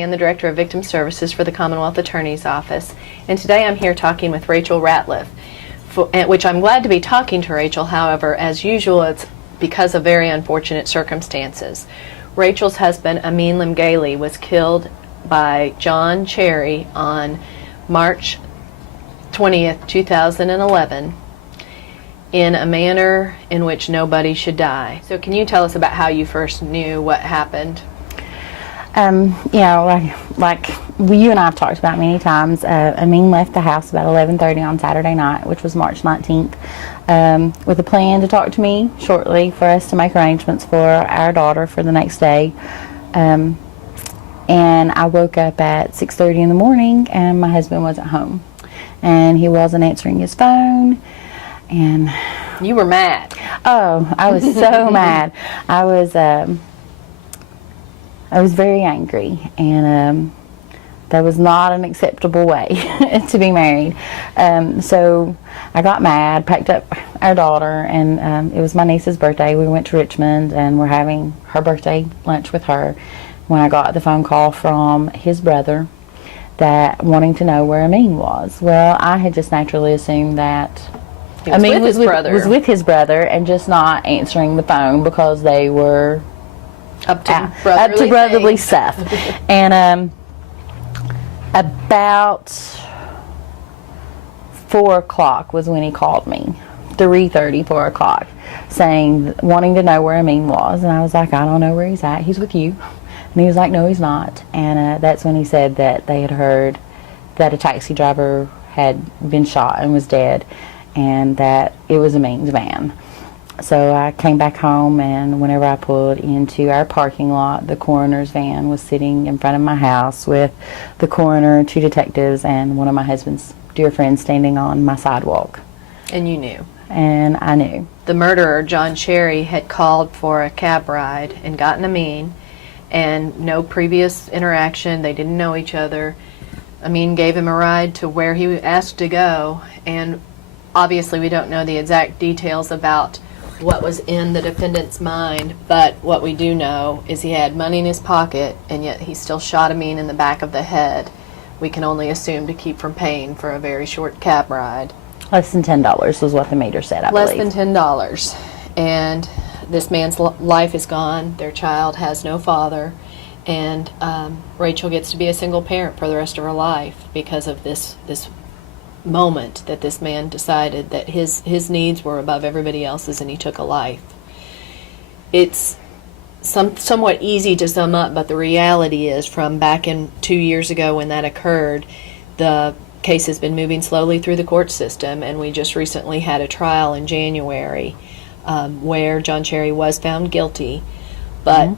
Callahan, the Director of Victim Services for the Commonwealth Attorney's Office, and today I'm here talking with Rachel Ratliff, which I'm glad to be talking to Rachel. However, as usual, it's because of very unfortunate circumstances. Rachel's husband, Amin Lemgaili, was killed by John Cherry on March 20th, 2011, in a manner in which nobody should die. So can you tell us about how you first knew what happened? Like you and I have talked about many times, Amin left the house about 11:30 on Saturday night, which was March 19th, with a plan to talk to me shortly for us to make arrangements for our daughter for the next day. And I woke up at 6:30 in the morning and my husband wasn't home. And he wasn't answering his phone. And you were mad. Oh, I was so mad. I was very angry, and that was not an acceptable way to be married. So I got mad, packed up our daughter, and it was my niece's birthday. We went to Richmond, and we're having her birthday lunch with her when I got the phone call from his brother that wanting to know where Amin was. Well, I had just naturally assumed that Amin was with his brother and just not answering the phone because they were up to brotherly stuff. And about 4 o'clock was when he called me, 3:30, 4 o'clock, wanting to know where Amin was. And I was like, I don't know where he's at. He's with you. And he was like, no, he's not. And that's when he said that they had heard that a taxi driver had been shot and was dead, and that it was Amin's van. So I came back home, and whenever I pulled into our parking lot, the coroner's van was sitting in front of my house with the coroner, 2 detectives, and one of my husband's dear friends standing on my sidewalk. And you knew? And I knew. The murderer, John Cherry, had called for a cab ride and gotten Amin, and no previous interaction. They didn't know each other. Amin gave him a ride to where he asked to go, and obviously we don't know the exact details about what was in the defendant's mind, but what we do know is he had money in his pocket, and yet he still shot Amin in the back of the head. We can only assume to keep from paying for a very short cab ride. Less than $10 was what the meter said, I believe. Less than $10. And this man's life is gone. Their child has no father. And Rachel gets to be a single parent for the rest of her life because of this moment that this man decided that his needs were above everybody else's, and he took a life. It's somewhat easy to sum up, but the reality is, from back in 2 years ago when that occurred, the case has been moving slowly through the court system, and we just recently had a trial in January where John Cherry was found guilty, but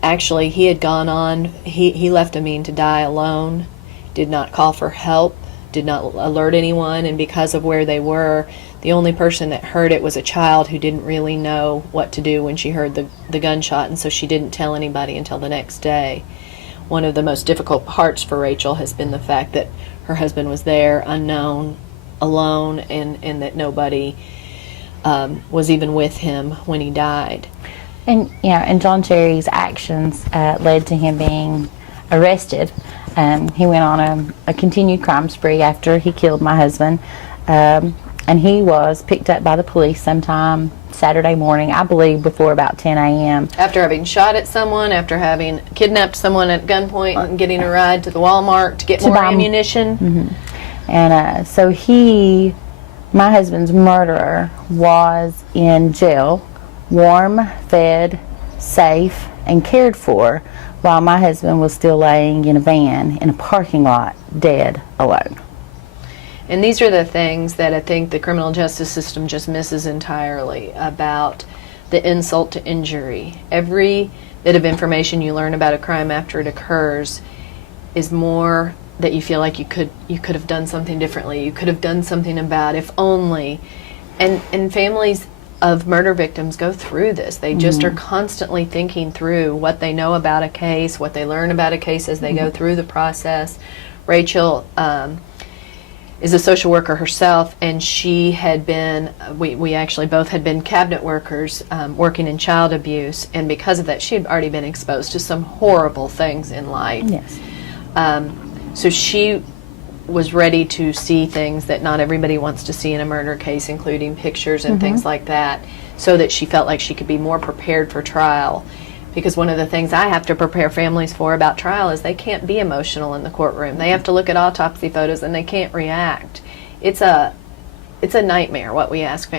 actually he had gone on, he left Amin to die alone, did not call for help, did not alert anyone, and because of where they were, the only person that heard it was a child who didn't really know what to do when she heard the gunshot, and so she didn't tell anybody until the next day. One of the most difficult parts for Rachel has been the fact that her husband was there, unknown, alone, and that nobody was even with him when he died. And and John Cherry's actions led to him being arrested. He went on a continued crime spree after he killed my husband, and he was picked up by the police sometime Saturday morning, I believe before about 10 a.m. After having shot at someone, after having kidnapped someone at gunpoint and getting a ride to the Walmart to get more ammunition. And so my husband's murderer, was in jail, warm, fed, safe, and cared for, while my husband was still laying in a van in a parking lot, dead, alone. And these are the things that I think the criminal justice system just misses entirely about the insult to injury. Every bit of information you learn about a crime after it occurs is more that you feel like you could have done something differently. You could have done something about, if only. And families of murder victims go through this. They just are constantly thinking through what they know about a case, what they learn about a case as they go through the process. Rachel is a social worker herself, and she had been, we actually both had been cabinet workers working in child abuse, and because of that she had already been exposed to some horrible things in life. Yes. So she was ready to see things that not everybody wants to see in a murder case, including pictures and things like that, so that she felt like she could be more prepared for trial. Because one of the things I have to prepare families for about trial is they can't be emotional in the courtroom. They have to look at autopsy photos and they can't react. It's a nightmare what we ask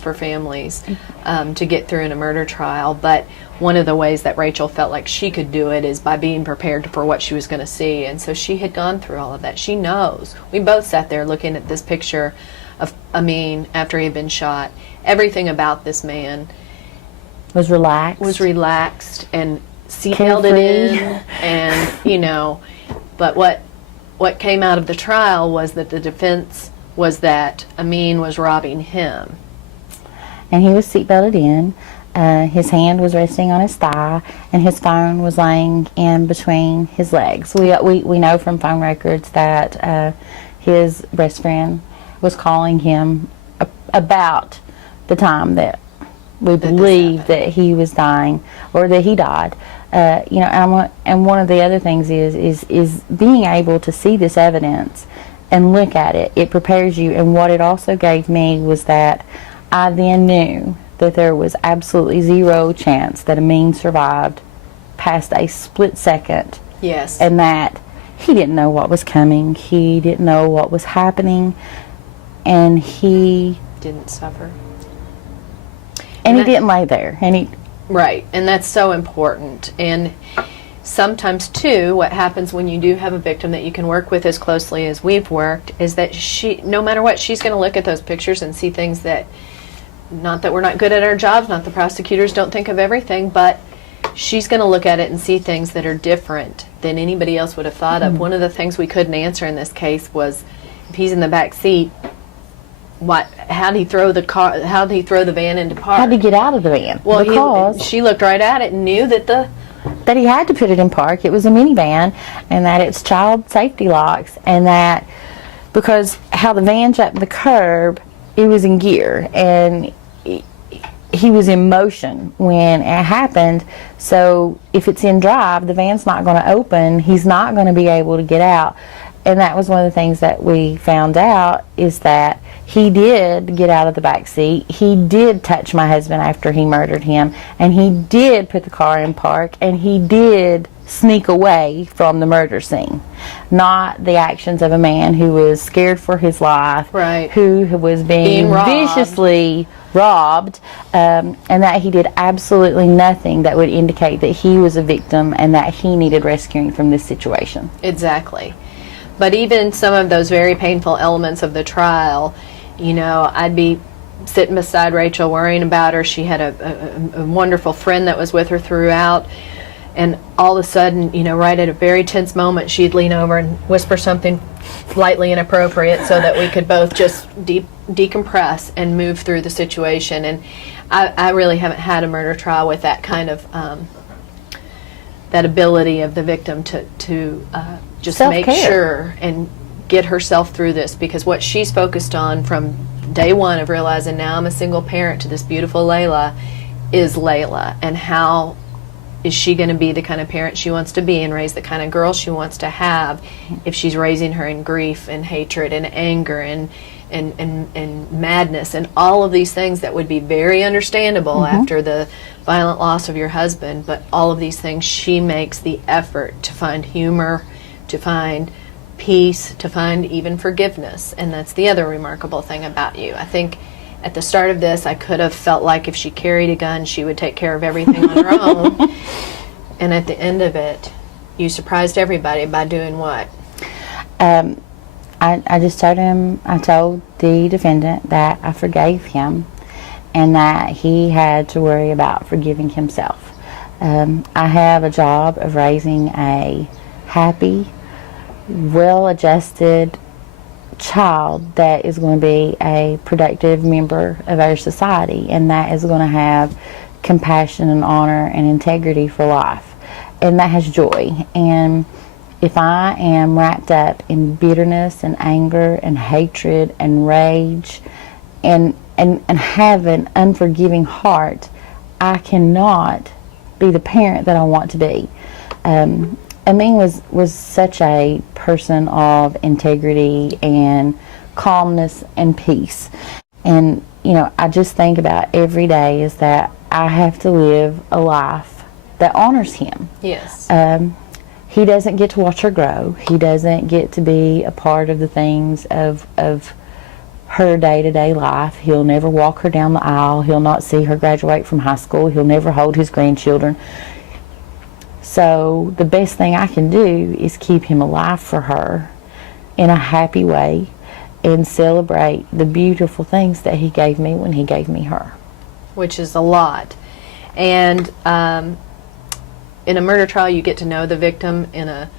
for families to get through in a murder trial. But one of the ways that Rachel felt like she could do it is by being prepared for what she was going to see. And so she had gone through all of that. She knows. We both sat there looking at this picture of Amin after he had been shot. Everything about this man Was relaxed and seatbelted in, and but what came out of the trial was that the defense was that Amin was robbing him. And he was seatbelted in. His hand was resting on his thigh, and his phone was laying in between his legs. We know from phone records that his best friend was calling him about the time that we believe that he was dying, or that he died. And one of the other things is being able to see this evidence and look at it. It prepares you. And what it also gave me was that I then knew that there was absolutely zero chance that Amin survived past a split second. Yes. And that he didn't know what was coming. He didn't know what was happening. And he didn't suffer. And he didn't lay there. Right, and that's so important. And sometimes, too, what happens when you do have a victim that you can work with as closely as we've worked is that she, no matter what, she's going to look at those pictures and see things that, not that we're not good at our jobs, not the prosecutors don't think of everything, but she's going to look at it and see things that are different than anybody else would have thought of. One of the things we couldn't answer in this case was, if he's in the back seat, how did he throw the car? How did he throw the van into park? How did he get out of the van? Well, because she looked right at it and knew that he had to put it in park. It was a minivan, and that it's child safety locks, and that because how the van jumped the curb, it was in gear, and he was in motion when it happened. So if it's in drive, the van's not going to open. He's not going to be able to get out. And that was one of the things that we found out, is that he did get out of the back seat. He did touch my husband after he murdered him, and he did put the car in park, and he did sneak away from the murder scene. Not the actions of a man who was scared for his life, right, who was being viciously robbed, and that he did absolutely nothing that would indicate that he was a victim and that he needed rescuing from this situation. Exactly. But even some of those very painful elements of the trial, I'd be sitting beside Rachel worrying about her. She had a wonderful friend that was with her throughout. And all of a sudden, right at a very tense moment, she'd lean over and whisper something lightly inappropriate so that we could both just decompress and move through the situation. And I really haven't had a murder trial with that kind of that ability of the victim to just Self-care. make sure and get herself through this, because what she's focused on from day one of realizing, now I'm a single parent to this beautiful Layla, is Layla, and how is she going to be the kind of parent she wants to be and raise the kind of girl she wants to have if she's raising her in grief and hatred and anger and madness and all of these things that would be very understandable after the violent loss of your husband. But all of these things, she makes the effort to find humor, to find peace, to find even forgiveness. And that's the other remarkable thing about you. I think at the start of this, I could have felt like if she carried a gun, she would take care of everything on her own. And at the end of it, you surprised everybody by doing what? I just told him, I told the defendant that I forgave him and that he had to worry about forgiving himself. I have a job of raising a happy, well-adjusted child that is going to be a productive member of our society, and that is going to have compassion and honor and integrity for life, and that has joy. And if I am wrapped up in bitterness and anger and hatred and rage and have an unforgiving heart, I cannot be the parent that I want to be. Amin was such a person of integrity and calmness and peace. And, you know, I just think about every day is that I have to live a life that honors him. Yes. He doesn't get to watch her grow. He doesn't get to be a part of the things of her day-to-day life. He'll never walk her down the aisle. He'll not see her graduate from high school. He'll never hold his grandchildren. So the best thing I can do is keep him alive for her in a happy way and celebrate the beautiful things that he gave me when he gave me her. Which is a lot. And in a murder trial, you get to know the victim in a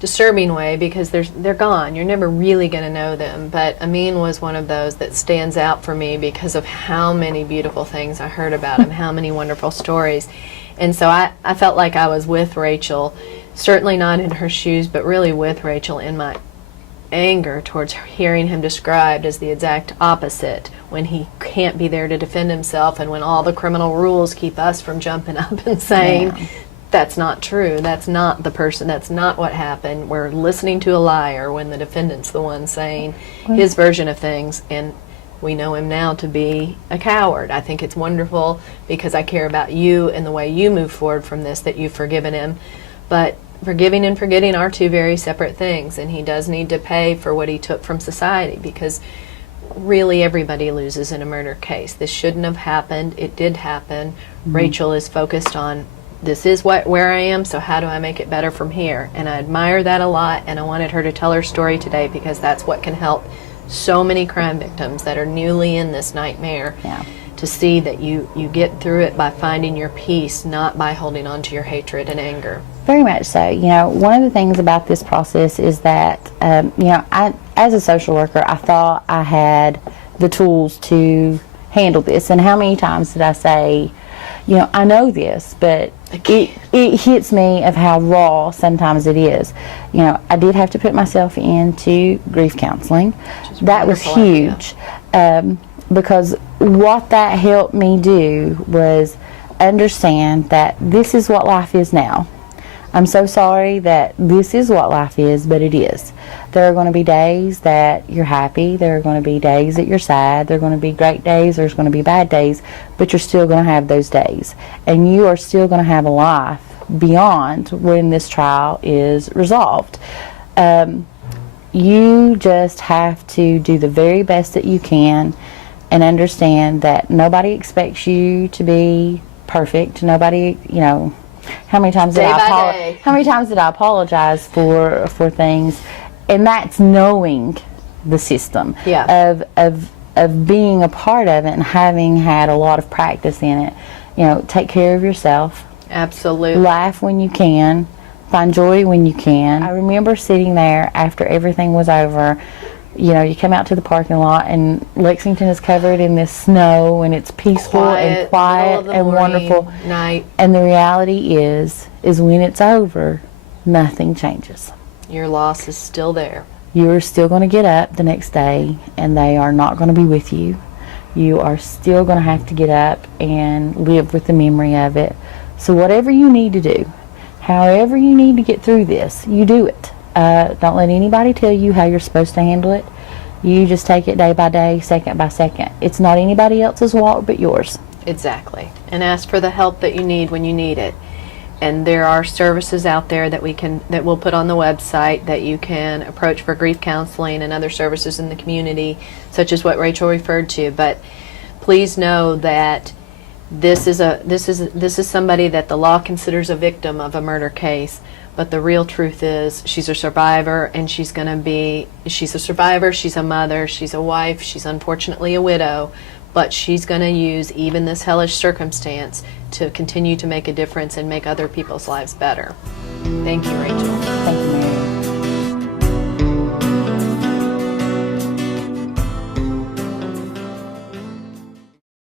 disturbing way because they're gone. You're never really going to know them. But Amin was one of those that stands out for me because of how many beautiful things I heard about him, how many wonderful stories. And so I felt like I was with Rachel, certainly not in her shoes, but really with Rachel in my anger towards hearing him described as the exact opposite, when he can't be there to defend himself and when all the criminal rules keep us from jumping up and saying, that's not true, that's not the person, that's not what happened. We're listening to a liar when the defendant's the one saying his version of things, and we know him now to be a coward. I think it's wonderful because I care about you and the way you move forward from this, that you've forgiven him. But forgiving and forgetting are two very separate things, and he does need to pay for what he took from society, because really everybody loses in a murder case. This shouldn't have happened. It did happen. Rachel is focused on, this is where I am, so how do I make it better from here? And I admire that a lot, and I wanted her to tell her story today because that's what can help so many crime victims that are newly in this nightmare to see that you get through it by finding your peace, not by holding on to your hatred and anger. Very much so. You know, one of the things about this process is that, you know, I, as a social worker, I thought I had the tools to handle this. And how many times did I say, you know, I know this, but it hits me of how raw sometimes it is. You know, I did have to put myself into grief counseling. That was huge. Because what that helped me do was understand that this is what life is now. I'm so sorry that this is what life is, but it is. There are going to be days that you're happy. There are going to be days that you're sad. There are going to be great days. There's going to be bad days, but you're still going to have those days. And you are still going to have a life beyond when this trial is resolved. You just have to do the very best that you can and understand that nobody expects you to be perfect. Nobody, you know, how many times did I apologize for things? And that's knowing the system of being a part of it and having had a lot of practice in it. You know, take care of yourself. Absolutely. Laugh when you can. Find joy when you can. I remember sitting there after everything was over. You know, you come out to the parking lot and Lexington is covered in this snow and it's peaceful and quiet and wonderful. Night. And the reality is when it's over, nothing changes. Your loss is still there. You're still going to get up the next day and they are not going to be with you. You are still going to have to get up and live with the memory of it. So whatever you need to do, however you need to get through this, you do it. Don't let anybody tell you how you're supposed to handle it. You just take it day by day, second by second. It's not anybody else's walk but yours. Exactly. And ask for the help that you need when you need it. And there are services out there that we'll put on the website that you can approach for grief counseling and other services in the community, such as what Rachel referred to. But please know that this is somebody that the law considers a victim of a murder case. But the real truth is she's a survivor, and she's a survivor, she's a mother, she's a wife, she's unfortunately a widow, but she's going to use even this hellish circumstance to continue to make a difference and make other people's lives better. Thank you, Rachel.